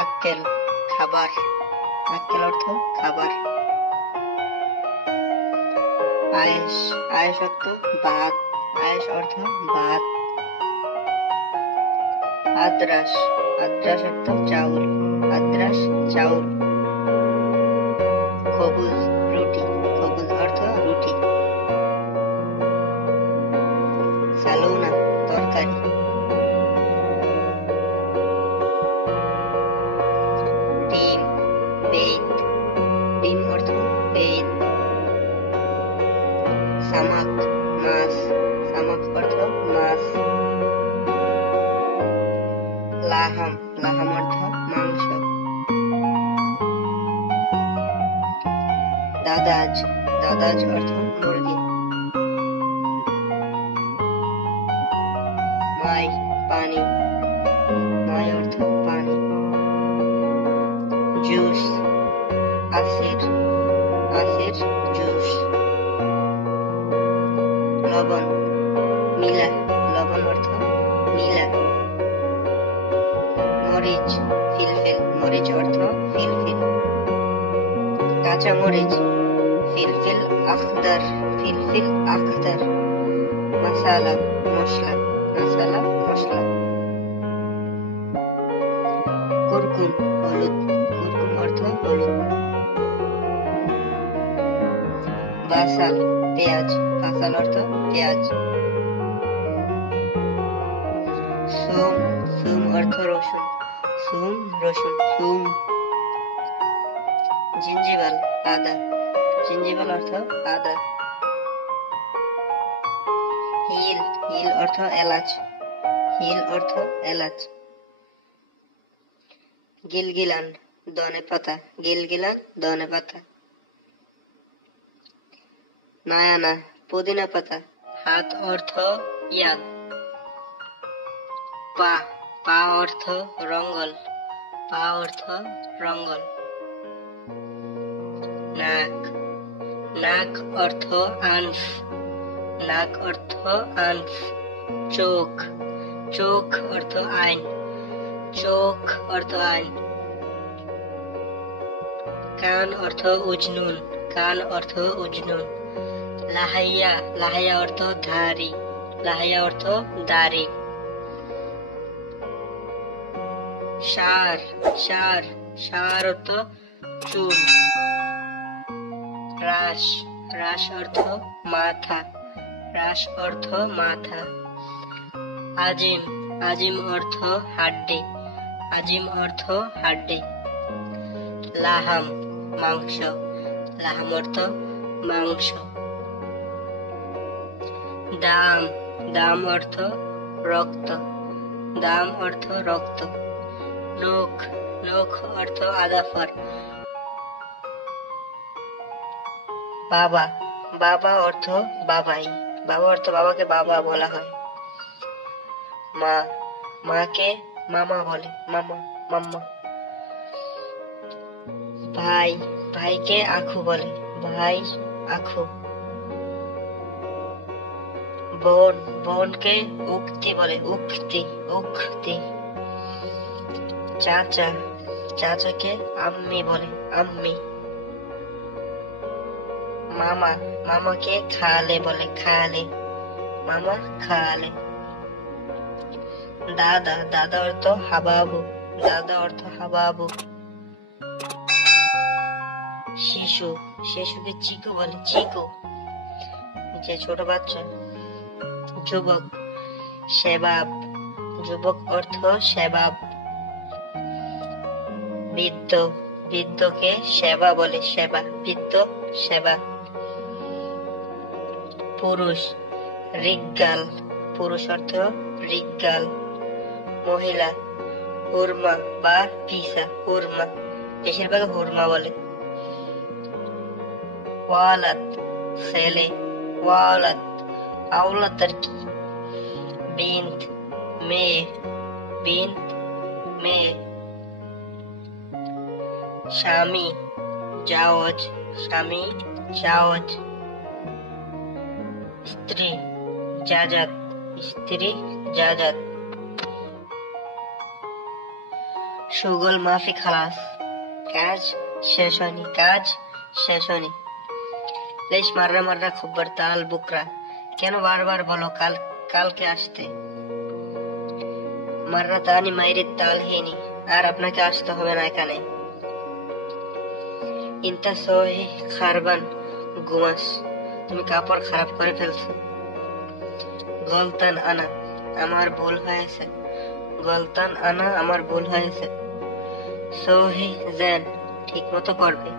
আক্কেল খাবার, আক্কেল অর্থ খাবার। আয়েশ, আয়েশ অর্থ ভাত, আয়েশ অর্থ ভাত। আদ্রাস, আদ্রাস অর্থ চাউল, আদ্রাস চাউল। খবুজ রুটি, খবুজ অর্থ রুটি। সালুনা তরকারি। ডিম বেইত, ডিম অর্থ বেইত। সামাক মাছ, সামাক অর্থ মাছ। লাহাম, লাহাম অর্থ মাংস। দাদাজ, দাদাজ অর্থ মুরগি। মাই পানি, মাই অর্থ পানি। জুস আসির, আসির জুস। লবণ মিলা, লবণ অর্থ মিলা। মরিচ ফিলফিল, মরিচ অর্থ ফিলফিল। কাঁচা মরিচ ফিলফিল আখদার, ফিলফিল আখদার। মশালা মশলা, মশালা মশলা। কুরকুম হলুদ, কুরকুম অর্থ হলুদ। বাসাল পেঁয়াজ, বাসাল অর্থ পেঁয়াজ। সুম, সুম অর্থ রসুন, সুম রসুন সুম। জিঞ্জিবাল আদা, জিঞ্জিবাল অর্থ আদা। হিল, হিল অর্থ এলাচ, হিল অর্থ এলাচ। গিলগিলান ধনে পাতা, গিলগিলান ধনে পাতা। নায়ানা পুদিনা পাতা, হাত অর্থ ইয়াদ। পা, পা অর্থ রঙ্গল, পা অর্থ রঙ্গল। নাক, নাক অর্থ আনফ, নাক অর্থ আনফ। চোখ, চোখ অর্থ আইন, চোখ অর্থ আইন। কান অর্থ উজনুন, কান অর্থ উজনুন। লাহাইয়া, লাহাইয়া অর্থ ধারি, লাহাইয়া অর্থ দাড়ি। সার, সার, সার অর্থ চুল। রাস, রাস অর্থ মাথা, রাস অর্থ মাথা। আজিম, আজিম অর্থ হাড্ডি, আজিম অর্থ হাড্ডি। লাহাম মাংস, লাহাম অর্থ মাংস। দাম, দাম অর্থ রক্ত, দাম অর্থ রক্ত। নখ, নখ অর্থ আদাফর। বাবা, বাবা অর্থ বাবাই, বাবা অর্থ বাবাকে বাবা বলা হয়। মা, মাকে মামা বলে, মামা মাম্মা। ভাই, ভাইকে আখু বলে, ভাই আখু। বোন, বোনকে উক্তি বলে, উক্তি উক্তি। চাচা, চাচাকে আম্মি বলে, আম্মি। মামা, মামাকে খালে বলে, খালে, মামা খালে। দাদা, দাদা অর্থ হাবাবু, দাদা অর্থ হাবাবু। শিশু, শিশুকে চিকু বলে, চিকু, যে ছোট বাচ্চা। যুবক শেবাব, যুবক অর্থ শেবাব। বৃদ্ধ, বৃদ্ধকে সেবা বলে, সেবা, বৃদ্ধ সেবা। পুরুষ রিগ্গাল, পুরুষ অর্থ রিগ্গাল। মহিলা হুরমা বা পিসা, হুরমা, বেশিরভাগ হুরমা বলে। ওয়ালাদ ছেলে, ওয়ালাদ, আওলাদ আর কি। বিন্ত মেয়ে, বিন্ত মেয়ে। স্বামী জাওজ, স্বামী জাওজ। স্ত্রী জাজাত, স্ত্রী জাজাত। সুগল মাফি খালাস, কাজ শেষ হয়নি, কাজ শেষ হয়নি। লেশ মাররা মাররা খবর তাল বুকরা, কেন বারবার বলো কালকে আসতে? মাররা তানি মাইরের তাল হেনি, আর আপনাকে আসতে হবে না এখানে। ইন্তা সহি খারবান গুমাস, তুমি কাপড় খারাপ করে ফেলছো। গলতান আনা, আমার ভুল হয়েছে। গলতান আনা, আমার ভুল হয়েছে। সহি জেন, ঠিক মতো করবে।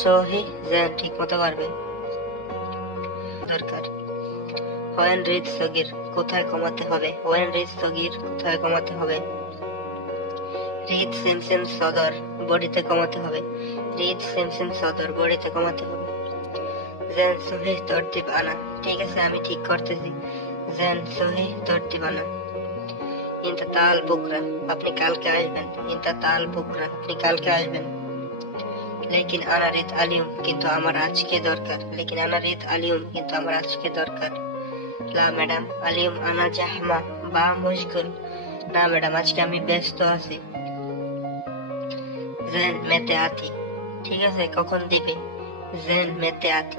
সহি জেন, ঠিক মতো করবে। দরকার ওয়েন রিদ সগির, কোথায় কমাতে হবে? ওয়েন রিদ সগির, কোথায় কমাতে হবে? রিদ সিমসিম সদর, বডিতে কমাতে হবে। রিদ সিমসিম সদর, বডিতে কমাতে হবে। জেন সহি তরতিব আনা, ঠিক আছে আমি ঠিক করতেছি। জেন সহি তরতিব আনা। ইন্তা তাল বুকরা, আপনি কালকে আসবেন। ইন্তা তাল বুকরা, আপনি কালকে আসবেন। লেকিন আনা রিদ আলিয়ম, কিন্তু আমার আজকে দরকার। লেকিন আনা রিদ আলিয়ম, কিন্তু আমার আজকে দরকার। লা ম্যাডাম আলিয়ম আনা জাহমা বা মুশগুল, না ম্যাডাম আজকে আমি ব্যস্ত আছি। জেন মেতে আতি, ঠিক আছে কখন দিবে? জেন মেতে আতি।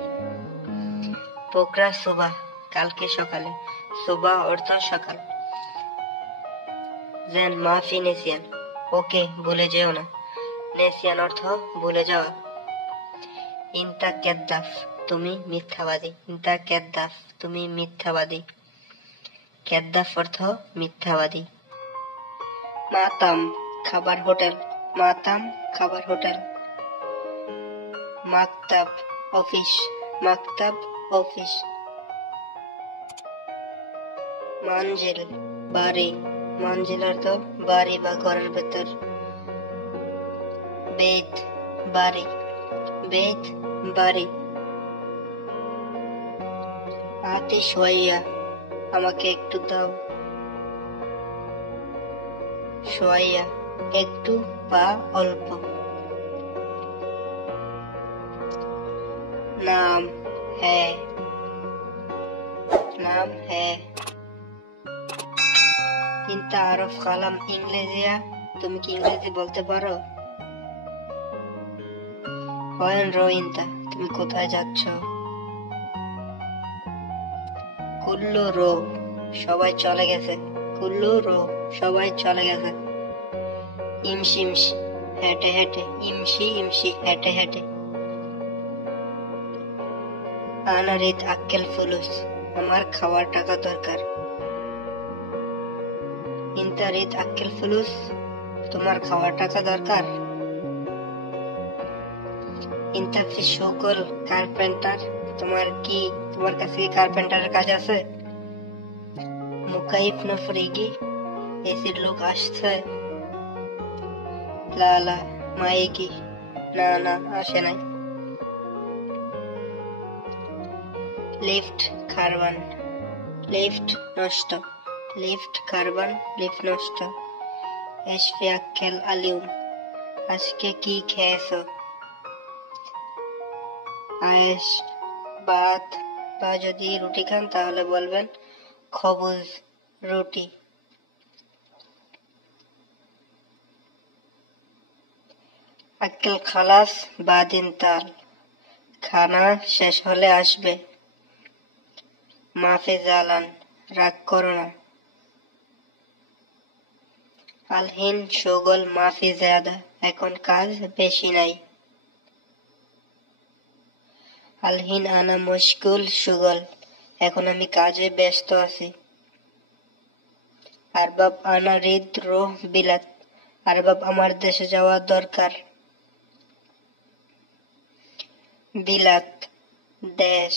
পোকরা সুবাহ, কালকে সকালে। সুবাহ অর্থ সকাল। জেন মাফি নেসিয়ান, ওকে ভুলে যেও না। নেসিয়ান অর্থ ভুলে যাওয়া। ইন্তা কেদ্দাফ, তুমি মিথ্যাবাদী। ইন্তা কেদ্দাফ, তুমি মিথ্যাবাদী। কেদ্দাফ অর্থ মিথ্যাবাদী। মাতাম, খাবার হোটেল। মাতাম, খাবার হোটেল। মাকতাব, অফিস। মাকতাব, অফিস। মানজিল, বাড়ি। মানজিল অর্থ বাড়ি বা ঘরের ভেতর। বেত, বাড়ি। বেত, বাড়ি। আতিশ হইয়া, আমাকে একটু দাও। সোয়াইয়া, একটু বা অল্প। নাম হ্যাঁ, নাম হ্যাঁ। ইন্তা আরফ কালাম ইংরেজিয়া, তুমি কি ইংরেজি বলতে পারো? ওয়েন রো ইন্তা, তুমি কোথায় যাচ্ছ? কুল্লু রো, সবাই চলে গেছে। কুল্লু রো, সবাই চলে গেছে। ইমসি ইমসি, হেঁটে হেঁটে। ইমসি ইমসি, হেঁটে হেঁটে। আনা রিদ আক্কেল ফুলুস, আমার খাওয়ার টাকা দরকার। ইন্তা রিদ আক্কেল ফুলুস, তোমার খাওয়ার টাকা দরকার। ইন্তা ফি শুগল কার্পেন্টার, তোমার কাছে কি কার্পেন্টারের কাজ আছে? মুকাইফ নফরিগি, এসির লোক আসছে। লা লা মাইগি, না না আসে নাই। লিফট কারবান, লিফট নষ্ট। লিফট কারবান, লিফট নষ্ট। এশফি আক্কেল আলিউম, আজকে কি খেয়েছো? আয়েশ, ভাত, বা যদি রুটি খান তাহলে বলবেন খবুজ, রুটি। আক্কেল খালাস বাদিন তাল, খানা শেষ হলে আসবে। মাফি জালান, রাগ করো না। আলহিন শুগল মাফি জ্যাদা, এখন কাজ বেশি নাই। আলহিন আনা মুশগুল শুগল, এখন আমি কাজে ব্যস্ত আছি। আরবাব আনা রিদ রোহ বিলাত, আরবাব আমার দেশে যাওয়া দরকার। বিলাত, দেশ।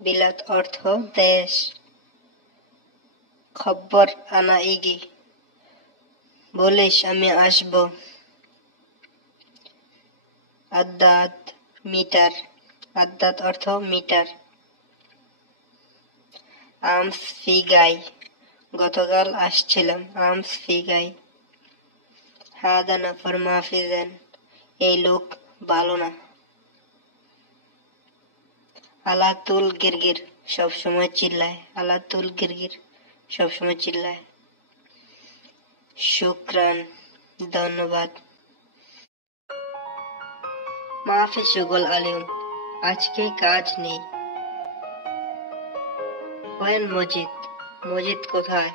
বিলাত অর্থ দেশ। খব্বর আনা ইগি, বলিস আমি আসব। আদ্দাত, মিটার। আদ্দাত অর্থ মিটার। আমস ফি গাই, গতকাল আসছিলাম। আমস ফি গাই। হাদা নফর মাফি জেন, এই লোক ভালো না। আলাতুল গিরগির, সবসময় চিল্লায়। আলাতুল গিরগির, সবসময় চিল্লায়। শুক্রান, ধন্যবাদ। মাফি শুগল আলিম, আজকে কাজ নেই। ওয়েন মজিদ, মজিদ কোথায়?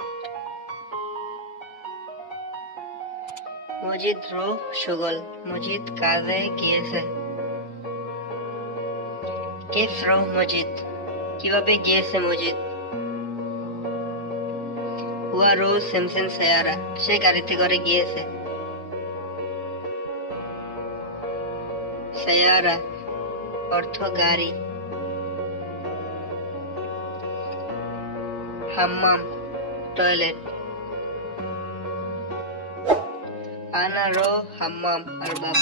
মজিদ রো শুগল, মজিদ কাজে গিয়েছে। কেফ রো মজিদ, কিভাবে গিয়েছে মজিদ? হুয়া রো সেমসেন সায়ারা, সে গাড়িতে করে গিয়েছে। সায়ারা অর্থ গাড়ি। হাম্মাম টয়লেট। আনা রো হাম্মাম আরবাব,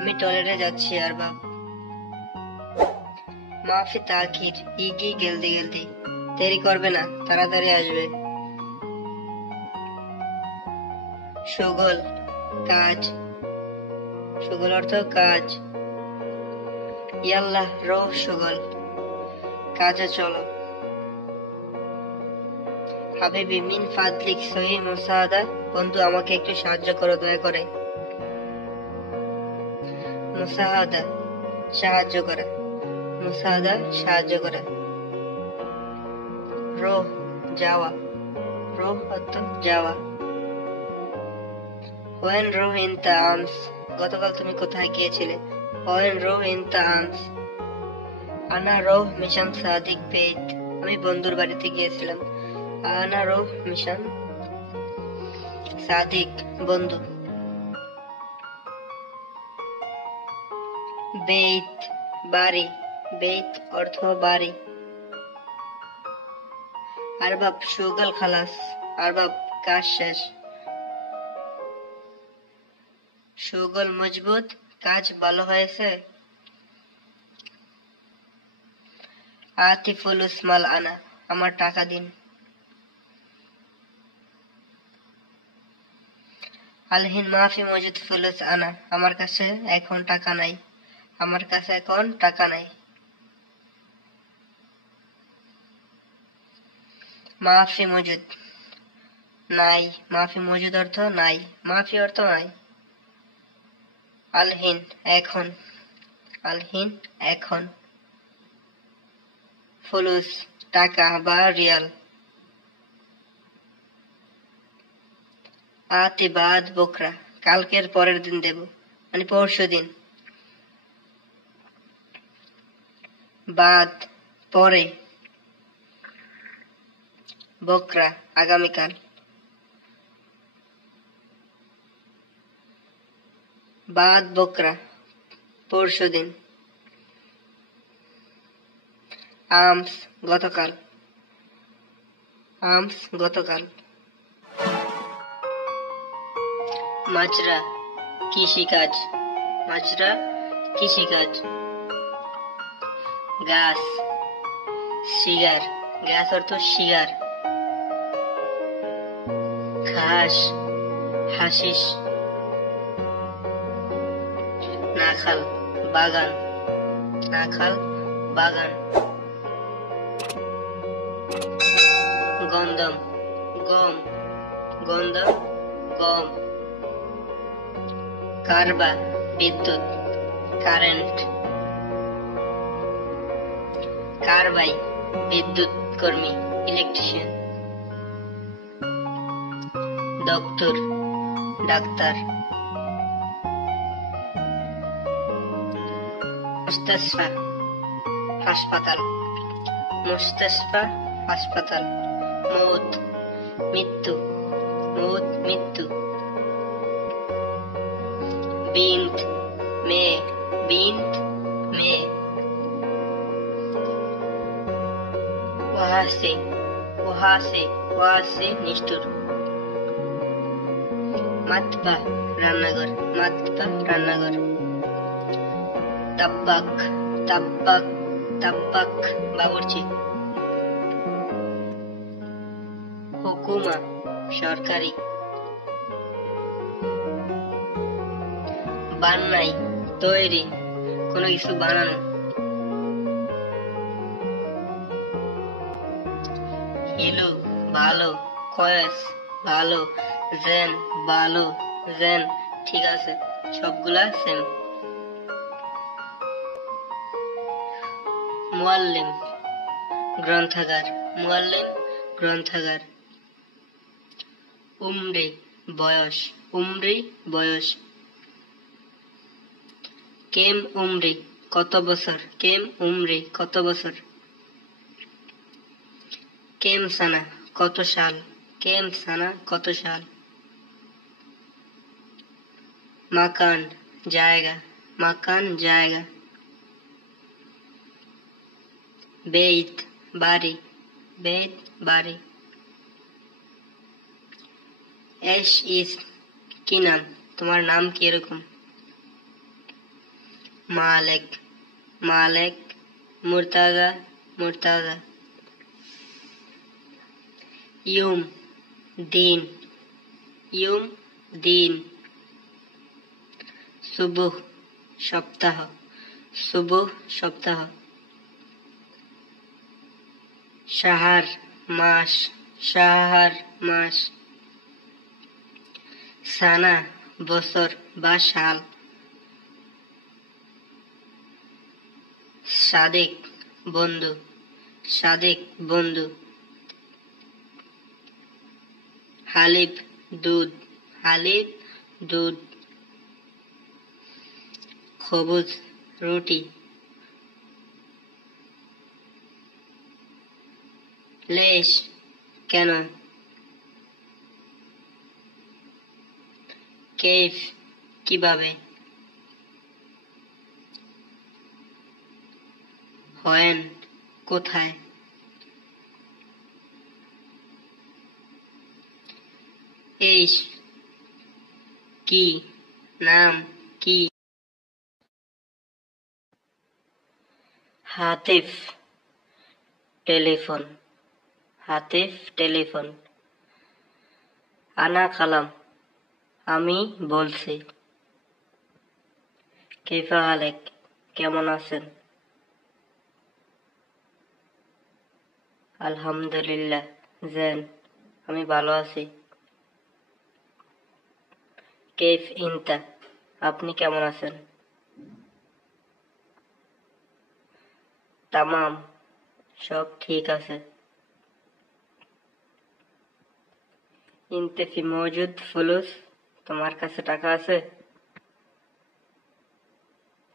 আমি টয়লেটে যাচ্ছি আরবাব। মাফি তাকির, ইগি গেলদি গেলদি, দেরি করবে না, তাড়াতাড়ি আসবে। সুগল কাজ, সুগল অর্থ কাজ। ইয়াল্লাহ রো সুগল, কাজে চলো। হাবিবি মিন ফাদলিক সহি মুসাদা, বন্ধু আমাকে একটু সাহায্য করো দয়া করে। মুসাহাদা সাহায্য করা, মুসাহাদা সাহায্য করা। রো যাওয়া, রো অর্থ যাওয়া। When row in the arms, গতকাল তুমি কোথায় গিয়েছিলে? When row in the arms. আনা রো মিশন সাদিক বেত, আমি বন্ধুর বাড়িতে গিয়েছিলাম। আনা রো মিশন সাদিক বন্ধু। বেত বাড়ি, বেত অর্থ বাড়ি। আরবাব শুগল খালাস, আরবাব কাজ শেষ। শুগল মজবুত, কাজ ভালো হয়েছে। আতিফুল উসমাল আনা, আমার টাকা দিন। আলহিন মাফি মজুদ ফুলুস আনা, আমার কাছে এখন টাকা নাই, আমার কাছে এখন টাকা নাই। মাফি মজুদ নাই, মাফি মজুদ অর্থ নাই, মাফি অর্থ নাই। আলহিন এখন, আলহিন এখন। ফুলুস টাকা বা রিয়াল। আতি বাদ বকরা, কালকের পরের দিন দেব, মানে পরশু দিন। বাদ পরে, বকরা আগামীকাল। বাদ বকরা পরশু দিন। আমস গতকাল, আমস গতকাল। মাজরা কৃষিকাজ, মাজরা কৃষিকাজ। গাছ শিগার, গাছ অর্থ শিগার। ঘাস হাসিস। নাখাল বাগান, নাখাল বাগান। গন্ধম গম, গন্ধম গম। কারবা বিদ্যুৎ, কারেন্ট। কারবাই বিদ্যুৎ কর্মী, ইলেকট্রিশিয়ান। Doctor doctor. মুস্তাশফা হাসপাতাল, মুস্তাশফা হাসপাতাল। মৌত মৃত্যু, মৌত মৃত্যু। বিন্ত মেয়ে, বিন্ত মেয়ে। ওয়াসে, ওয়াসে, ওয়াসে নিষ্ঠুর। মাতবা রান্নাঘর, মাতবা রান্নাঘর। তাব্বাক, তাব্বাক, তাব্বাক বাবুর্চি। হুকুমা সরকারি। বান্নাই তৈরি, কোনো কিছু বানানো। হিলু ভালো, কয়েস ভালো, জেন ভালো। জেন, ঠিক আছে, সবগুলা সেম। মুআল্লিম, গ্রন্থাগার, মুআল্লিম, গ্রন্থাগার। উমরি, বয়স, উমরি, বয়স। কেম উমরি, কত বছর, কেম উমরি, কত বছর। কেম সানা, কত সাল, কেম সানা, কত সাল। মাকান, জায়গা, মাকান, জায়গা। বেইত, বাড়ি, বেইত, বাড়ি। এশ ইস, কি নাম, তোমার নাম কি এরকম। মালেক, মালেক, মুরতাজা, মুরতাজা। ইউম, দিন, ইউম, দিন। সুবুহ, সপ্তাহ, সুবুহ, সপ্তাহ। শাহার, মাস, শাহার, মাস। সানা, বছর বা সাল। সাদিক, বন্ধু, সাদিক, বন্ধু। হালিব, দুধ, হালিব, দুধ। খবুজ, রুটি। লেশ, কেন। কেফ, কিভাবে। হোয়েন, কোথায়। এইশ, কি, নাম, কি। হাতিফ, টেলিফোন, হাতিফ, টেলিফোন। আনা কালাম, আমি বলছি। কেফা আলেক, কেমন আছেন। আলহামদুলিল্লাহ, জেন, আমি ভালো আছি। কেফ ইনতা, আপনি কেমন আছেন। তামাম, সব ঠিক আছে। ইনতে ফি মওজুদ ফুলুস, তোমার কাছে টাকা আছে।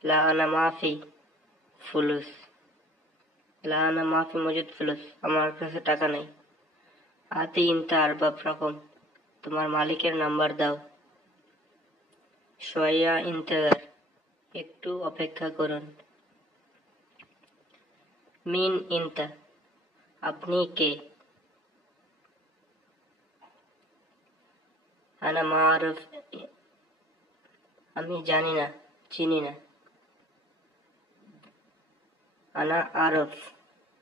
লা আনা মাফি ফুলুস, লা আনা মাফি মওজুদ ফুলুস, আমার কাছে টাকা নেই। আতি ইনতা আরবাব রকম, তোমার মালিকের নাম্বার দাও। শোয়া ইন্তেজার, একটু অপেক্ষা করুন। মিন ইনতা, আপনি কে। আনা মারুফ, আমি জানি না, চিনি না। আনা আরফ,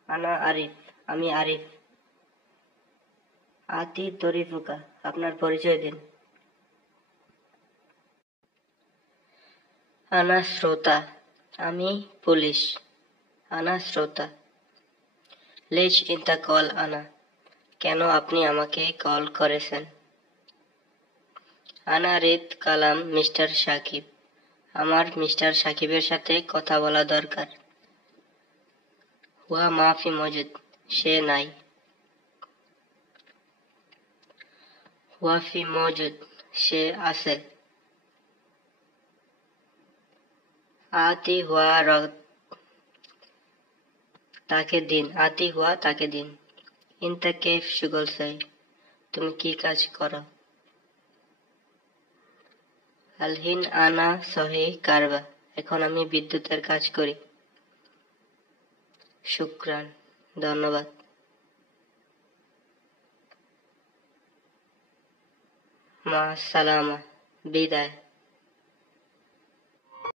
আনা আরিফ, আমি আরিফ। আতি তরিফুকা, আপনার পরিচয় দিন। আনা শ্রোতা, আমি পুলিশ। আনা শ্রোতা। লেশ ইনতা কল আনা, কেন আপনি আমাকে কল করেছেন। আনা রিদ কালাম মিস্টার সাকিব, আমার মিস্টার সাকিবের সাথে কথা বলা দরকার। হুয়া মাফি মজুদ, সে নাই। হুয়া ফি মজুদ, সে আছে। আতি হুয়া তাকে দিন, আতি হুয়া তাকে দিন। ইনতা কেফ শুগল সাই, তুমি কি কাজ করো। আলহিন আনা সহি কারবা, এখন আমি বিদ্যুতের কাজ করি। শুক্রান, ধন্যবাদ। মা সালামা, বিদায়।